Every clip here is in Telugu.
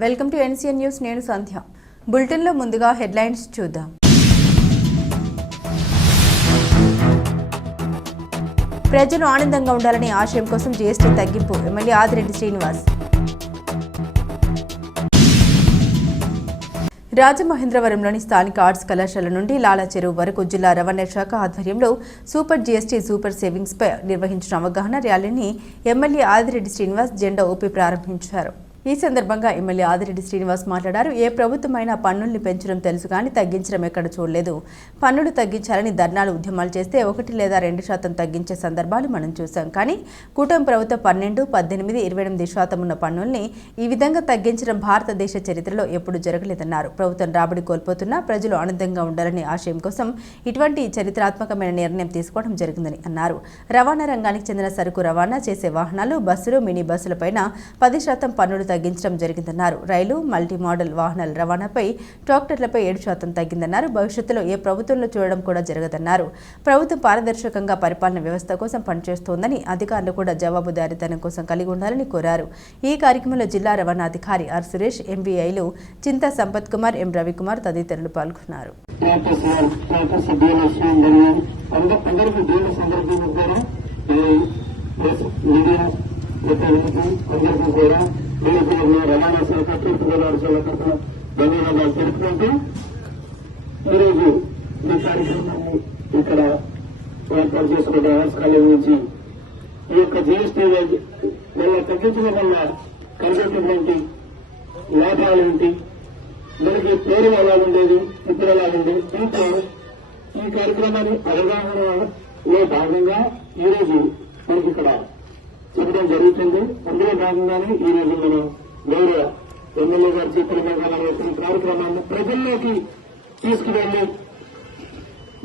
వెల్కమ్ టు ఎన్సీఎన్ న్యూస్ నేను సంధ్య. బులెటిన్లో ముందుగా హెడ్లైన్స్ చూద్దాం. ప్రజలు ఆనందంగా ఉండాలనే ఆశయం కోసం జీఎస్టీ తగ్గింపు ఎమ్మెల్యే ఆదిరెడ్డి శ్రీనివాస్. రాజమహేంద్రవరంలోని స్థానిక ఆర్ట్స్ కళాశాల నుండి లాలా చెరువు వరకు జిల్లా రవాణా శాఖ ఆధ్వర్యంలో సూపర్ జీఎస్టీ సూపర్ సేవింగ్స్ పై నిర్వహించిన అవగాహన ర్యాలీని ఎమ్మెల్యే ఆదిరెడ్డి శ్రీనివాస్ జెండా ఊపి ప్రారంభించారు. ఈ సందర్భంగా ఎమ్మెల్యే ఆదిరెడ్డి శ్రీనివాస్ మాట్లాడారు. ఏ ప్రభుత్వమైనా పన్నుల్ని పెంచడం తెలుసు కానీ తగ్గించడం ఎక్కడ చూడలేదు. పన్నులు తగ్గించాలని ధర్నాలు ఉద్యమాలు చేస్తే ఒకటి లేదా రెండు శాతం తగ్గించే సందర్భాలు మనం చూసాం కానీ కూటమి ప్రభుత్వం పన్నెండు పద్దెనిమిది ఇరవై ఎనిమిది శాతం ఉన్న పన్నుల్ని ఈ విధంగా తగ్గించడం భారతదేశ చరిత్రలో ఎప్పుడు జరగలేదన్నారు. ప్రభుత్వం రాబడి కోల్పోతున్నా ప్రజలు ఆనందంగా ఉండాలనే ఆశయం కోసం ఇటువంటి చరిత్రాత్మకమైన నిర్ణయం తీసుకోవడం జరిగిందని అన్నారు. రవాణా రంగానికి చెందిన సరుకు రవాణా చేసే వాహనాలు బస్సులు మినీ బస్సులపైన పది శాతం పన్నులు తగ్గించడం జరిగిందన్నారు. రైలు మల్టీ మోడల్ వాహనాల రవాణాపై ట్రాక్టర్లపై ఏడు శాతం తగ్గిందన్నారు. భవిష్యత్తులో ఏ ప్రభుత్వంలో చూడడం కూడా జరగదన్నారు. ప్రభుత్వం పారదర్శకంగా పరిపాలన వ్యవస్థ కోసం పనిచేస్తోందని అధికారులు కూడా జవాబుదారీతనం కోసం కలిగి ఉండాలని కోరారు. ఈ కార్యక్రమంలో జిల్లా రవాణా అధికారి ఆర్ సురేష్ ఎంబీఐలు చింతా సంపత్ కుమార్ ఎం రవికుమార్ తదితరులు పాల్గొన్నారు. అందరికీ మీడియా ప్రతినిధులు అందరికీ కూడా దీనికి రవాణా శాఖ తూర్పుగోదావరి శాఖ కోసం ధన్యవాదాలు తెలుపుకుంటూ ఈరోజు ఈ కార్యక్రమాన్ని ఇక్కడ ఏర్పాటు చేసుకున్న ఆర్ట్స్ కాలేజ్ నుంచి ఈ యొక్క జీఎస్టీ వల్ల తగ్గించడం వల్ల కలిగేటటువంటి లాభాలు ఏంటి? మనకి పేరు ఎలా ఉండేది ఇప్పుడు ఎలా ఉంది దీంతో ఈ కార్యక్రమాన్ని అవగాహనలో భాగంగా ఈరోజు మనకి ఇక్కడ చెప్పడం జరుగుతుంది. అందులో భాగంగానే ఈ రోజు మనం గౌరవ ఎమ్మెల్యే గారు చెప్పిన ప్రకారం ఈ కార్యక్రమాన్ని ప్రజల్లోకి తీసుకువెళ్ళి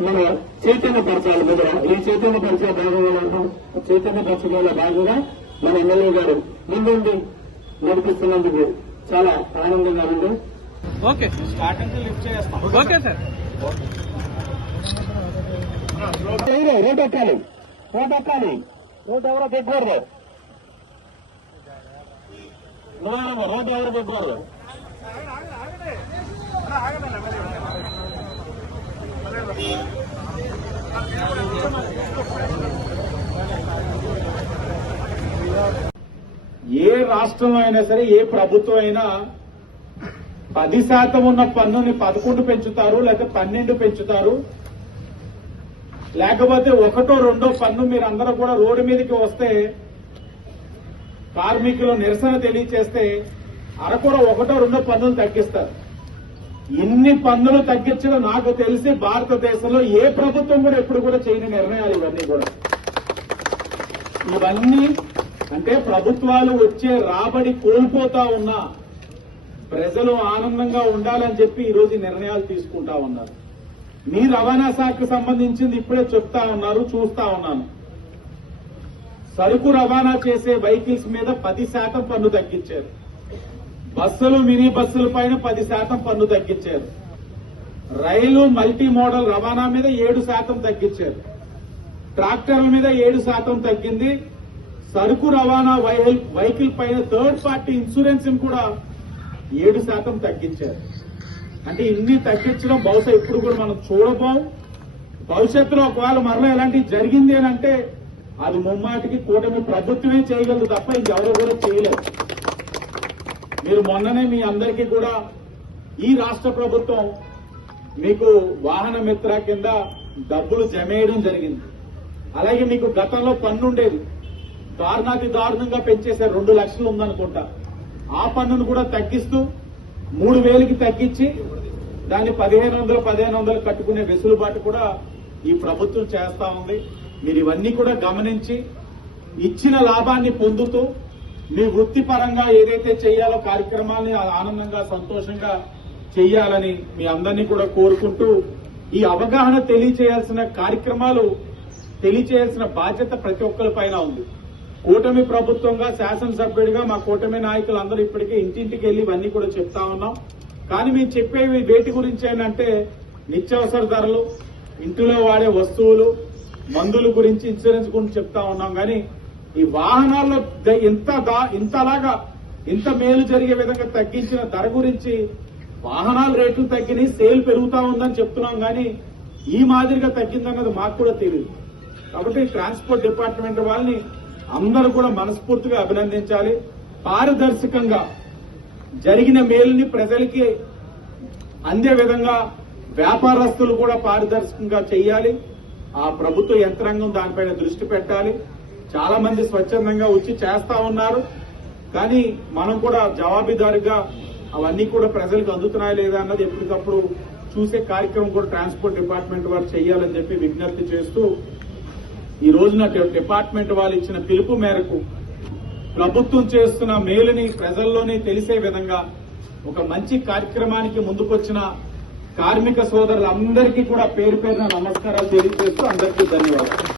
మన చైతన్యపరచాలి కదా ఈ చైతన్యపరిచే భాగంలో చైతన్యపరచడంలో భాగంగా మన ఎమ్మెల్యే గారు ముందుండి నడిపిస్తున్నందుకు చాలా ఆనందంగా ఉంది. ఓకే స్టార్టింగ్ లిఫ్ట్ చేస్తాం ఓకే సార్. లేదు, రోడ్ ఎక్కాలి. రోడ్ ఎక్కాలి. రోడ్ ఎవరో పెట్టుకోరు రోడ్ ఎవరో ఏ రాష్ట్రంలో అయినా సరే ఏ ప్రభుత్వం అయినా పది శాతం ఉన్న పన్నుని పదకొండు పెంచుతారు లేకపోతే పన్నెండు పెంచుతారు. లేకపోతే ఒకటో రెండో పన్ను మీరు అందరూ కూడా రోడ్డు మీదకి వస్తే కార్మికులు నిరసన తెలియచేస్తే అరకొర ఒకటో రెండో పన్నులు తగ్గిస్తారు. ఇన్ని పన్నులు తగ్గించడం నాకు తెలిసి భారతదేశంలో ఏ ప్రభుత్వం కూడా ఎప్పుడు కూడా చేయని నిర్ణయాలు ఇవన్నీ కూడా. ఇవన్నీ అంటే ప్రభుత్వాలు వచ్చే రాబడి కోల్పోతా ఉన్నా ప్రజలు ఆనందంగా ఉండాలని చెప్పి ఈరోజు నిర్ణయాలు తీసుకుంటా ఉన్నారు. మీ రవాణా శాఖకు సంబంధించింది ఇప్పుడే చెప్తా ఉన్నారు చూస్తా ఉన్నాను. సరుకు రవాణా చేసే వెహికల్స్ మీద పది శాతం పన్ను తగ్గించారు. బస్సులు మినీ బస్సుల పైన పది శాతం పన్ను తగ్గించారు. రైలు మల్టీ మోడల్ రవాణా మీద ఏడు శాతం తగ్గించారు. ట్రాక్టర్ల మీద ఏడు శాతం తగ్గింది. సరుకు రవాణా వెహికల్ పైన థర్డ్ పార్టీ ఇన్సూరెన్స్ కూడా ఏడు శాతం తగ్గించారు. అంటే ఇన్ని తగ్గించడం బహుశా ఇప్పుడు కూడా మనం చూడబోం. భవిష్యత్తులో ఒకవేళ మరలా ఇలాంటివి జరిగింది అంటే అది ముమ్మాటికి కూటమి ప్రభుత్వమే చేయగలదు తప్ప ఇంకెవరు కూడా చేయలేరు. మీరు మొన్ననే మీ అందరికీ కూడా ఈ రాష్ట్ర ప్రభుత్వం మీకు వాహన మిత్ర కింద డబ్బులు జమేయడం జరిగింది. అలాగే మీకు గతంలో పన్ను ఉండేది. దారుణాతి దారుణంగా పెంచేశారు. రెండు లక్షలు ఉందనుకుంటా. ఆ పన్నును కూడా తగ్గిస్తూ మూడు వేలకి తగ్గించి దాన్ని పదిహేను వందలు పదిహేను వందలు కట్టుకునే వెసులుబాటు కూడా ఈ ప్రభుత్వం చేస్తా ఉంది. మీరు ఇవన్నీ కూడా గమనించి ఇచ్చిన లాభాన్ని పొందుతూ మీ వృత్తిపరంగా ఏదైతే చేయాలో కార్యక్రమాల్ని ఆనందంగా సంతోషంగా చేయాలని మీ అందరినీ కూడా కోరుకుంటూ ఈ అవగాహన తెలియచేయాల్సిన కార్యక్రమాలు తెలియచేయాల్సిన బాధ్యత ప్రతి ఒక్కరి పైన ఉంది. కూటమి ప్రభుత్వంగా శాసనసభ్యుడిగా మా కూటమి నాయకులు అందరూ ఇప్పటికే ఇంటింటికి వెళ్ళి ఇవన్నీ కూడా చెప్తా ఉన్నాం. కానీ మేము చెప్పేవి వేటి గురించి ఏంటంటే నిత్యావసర ధరలు ఇంటిలో వాడే వస్తువులు మందుల గురించి ఇన్సూరెన్స్ గురించి చెప్తా ఉన్నాం కానీ ఈ వాహనాల్లో ద- ఇంత దా- ఇంతలాగా ఇంత మేలు జరిగే విధంగా తగ్గించిన ధర గురించి వాహనాల రేట్లు తగ్గినాయి సేల్ పెరుగుతా ఉందని చెప్తున్నాం కానీ ఈ మాదిరిగా తగ్గిందన్నది మాకు కూడా తెలియదు కాబట్టి ట్రాన్స్పోర్ట్ డిపార్ట్మెంట్ వాళ్ళని అందరూ కూడా మనస్ఫూర్తిగా అభినందించాలి. పారదర్శకంగా జరిగిన మేలుని ప్రజలకి అందే విధంగా వ్యాపారస్తులు కూడా పారదర్శకంగా చేయాలి. ఆ ప్రభుత్వ యంత్రాంగం దానిపైన దృష్టి పెట్టాలి. చాలా మంది స్వచ్ఛందంగా వచ్చి చేస్తా ఉన్నారు. కానీ మనం కూడా జవాబీదారుగా అవన్నీ కూడా ప్రజలకు అందుతున్నాయా లేదా అన్నది ఎప్పటికప్పుడు చూసే కార్యక్రమం కూడా ట్రాన్స్పోర్ట్ డిపార్ట్మెంట్ వారు చేయాలని చెప్పి విజ్ఞప్తి చేస్తూ ఈ రోజున డిపార్ట్మెంట్ వాళ్ళు ఇచ్చిన పిలుపు మేరకు ప్రభుత్వం చేస్తున్న మేలుని ప్రజల్లోనే తెలిసే విధంగా ఒక మంచి కార్యక్రమానికి ముందుకొచ్చిన కార్మిక సోదరులందరికీ కూడా పేరు పేరున నమస్కారాలు తెలియజేస్తూ అందరికీ ధన్యవాదాలు.